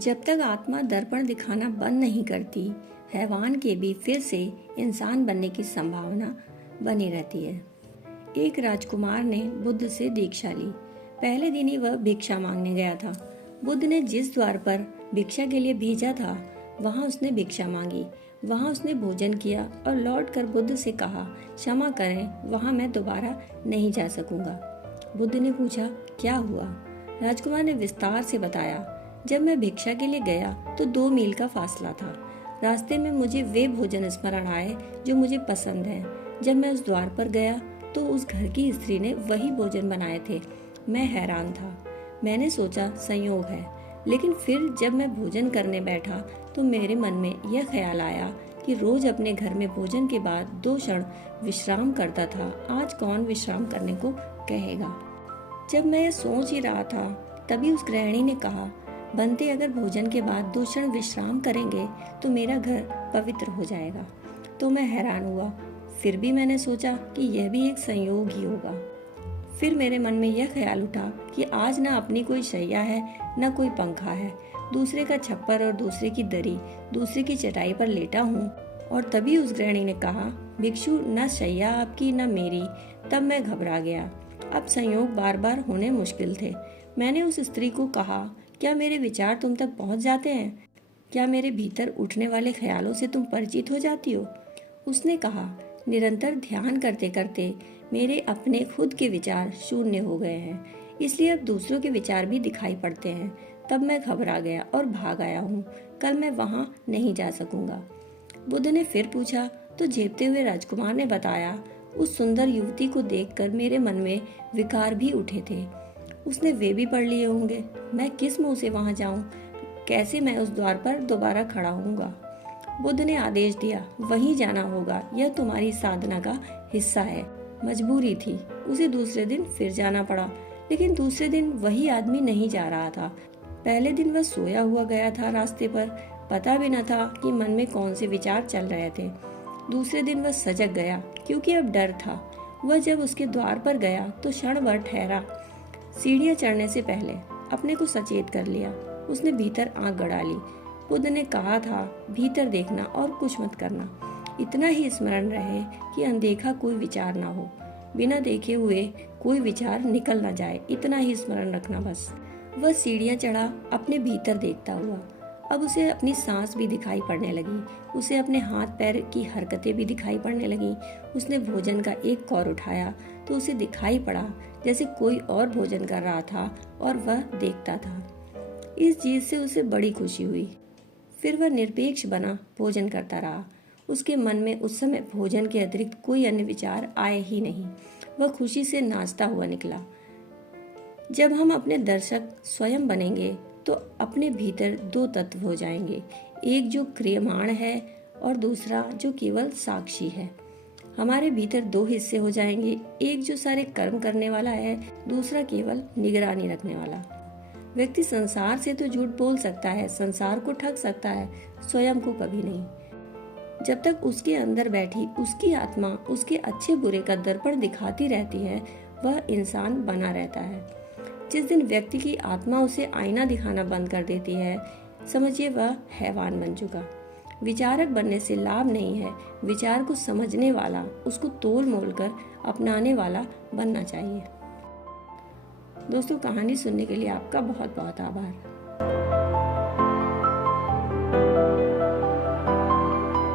जब तक आत्मा दर्पण दिखाना बंद नहीं करती, हैवान के भी फिर से इंसान बनने की संभावना बनी रहती है। एक राजकुमार ने बुद्ध से दीक्षा ली। पहले दिन ही वह भिक्षा मांगने गया था। बुद्ध ने जिस द्वार पर भिक्षा के लिए भेजा था, वहां उसने भिक्षा मांगी। वहां उसने भोजन किया और लौटकर बुद्ध से कहा, क्षमा करें, वहां मैं दोबारा नहीं जा सकूंगा। बुद्ध ने पूछा, क्या हुआ? राजकुमार ने विस्तार से बताया, जब मैं भिक्षा के लिए गया तो 2 मील का फासला था। रास्ते में मुझे वे भोजन स्मरण आए जो मुझे पसंद है। जब मैं उस द्वार पर गया तो उस घर की स्त्री ने वही भोजन बनाए थे। मैं हैरान था। मैंने सोचा संयोग है, लेकिन फिर जब मैं भोजन करने बैठा तो मेरे मन में यह ख्याल आया कि रोज अपने घर में भोजन के बाद 2 क्षण विश्राम करता था। आज कौन विश्राम करने को कहेगा? जब मैं ये सोच ही रहा था, तभी उस गृहिणी ने कहा, बनते अगर भोजन के बाद 2 क्षण विश्राम करेंगे तो मेरा घर पवित्र हो जाएगा। तो मैं हैरान हुआ। फिर भी मैंने सोचा कि यह भी एक संयोग ही होगा। फिर मेरे मन में यह ख्याल उठा कि आज ना अपनी कोई शैया है, न कोई पंखा है। दूसरे का छप्पर और दूसरे की दरी, दूसरे की चटाई पर लेटा हूँ। और तभी उस गृहिणी ने कहा, भिक्षु, न शैया आपकी न मेरी। तब मैं घबरा गया। अब संयोग बार बार होने मुश्किल थे। मैंने उस स्त्री को कहा, क्या मेरे विचार तुम तक पहुंच जाते हैं? क्या मेरे भीतर उठने वाले ख्यालों से तुम परिचित हो जाती हो? उसने कहा, निरंतर ध्यान करते करते मेरे अपने खुद के विचार शून्य हो गए हैं, इसलिए अब दूसरों के विचार भी दिखाई पड़ते हैं। तब मैं घबरा गया और भाग आया हूँ। कल मैं वहां नहीं जा सकूंगा। बुद्ध ने फिर पूछा तो झेपते हुए राजकुमार ने बताया, उस सुंदर युवती को देखकर मेरे मन में विकार भी उठे थे। उसने वे भी पढ़ लिए होंगे। मैं किस मुंह से वहां जाऊं? कैसे मैं उस द्वार पर दोबारा खड़ा होऊंगा? बुद्ध ने आदेश दिया, वहीं जाना होगा। यह तुम्हारी साधना का हिस्सा है। मजबूरी थी। उसे दूसरे दिन फिर जाना पड़ा, लेकिन दूसरे दिन वही आदमी नहीं जा रहा था। पहले दिन वह सोया हुआ गया था रास्ते पर। पता भी न था कि मन में कौन से विचार चल रहे थे। दूसरे दिन वह सजग गया, क्योंकि अब डर था। वह जब उसके द्वार पर गया तो क्षण भर ठहरा। सीढ़ियां चढ़ने से पहले अपने को सचेत कर लिया। उसने भीतर आंख गड़ा ली। बुद्ध ने कहा था, भीतर देखना और कुछ मत करना। इतना ही स्मरण रहे कि अनदेखा कोई विचार ना हो, बिना देखे हुए कोई विचार निकल ना जाए। इतना ही स्मरण रखना बस। वह सीढ़ियां चढ़ा, अपने भीतर देखता हुआ। अब उसे अपनी सांस भी दिखाई पड़ने लगी। उसे अपने हाथ पैर की हरकतें भी दिखाई पड़ने लगी। उसने भोजन का एक कौर उठाया तो उसे दिखाई पड़ा जैसे कोई और भोजन कर रहा था और वह देखता था। इस चीज से उसे बड़ी खुशी हुई। फिर वह निरपेक्ष बना भोजन करता रहा। उसके मन में उस समय भोजन के अतिरिक्त कोई अन्य विचार आए ही नहीं। वह खुशी से नाचता हुआ निकला। जब हम अपने दर्शक स्वयं बनेंगे तो अपने भीतर 2 तत्व हो जाएंगे, एक जो क्रियमाण है और दूसरा जो केवल साक्षी है। हमारे भीतर 2 हिस्से हो जाएंगे, एक जो सारे कर्म करने वाला है, दूसरा केवल निगरानी रखने वाला। व्यक्ति संसार से तो झूठ बोल सकता है, संसार को ठग सकता है, स्वयं को कभी नहीं। जब तक उसके अंदर बैठी उसकी आत्मा उसके अच्छे बुरे का दर्पण दिखाती रहती है, वह इंसान बना रहता है। जिस दिन व्यक्ति की आत्मा उसे आईना दिखाना बंद कर देती है, समझिए वह हैवान बन चुका। विचारक बनने से लाभ नहीं है। विचार को समझने वाला, उसको तोल मोल कर अपनाने वाला बनना चाहिए। दोस्तों, कहानी सुनने के लिए आपका बहुत बहुत आभार।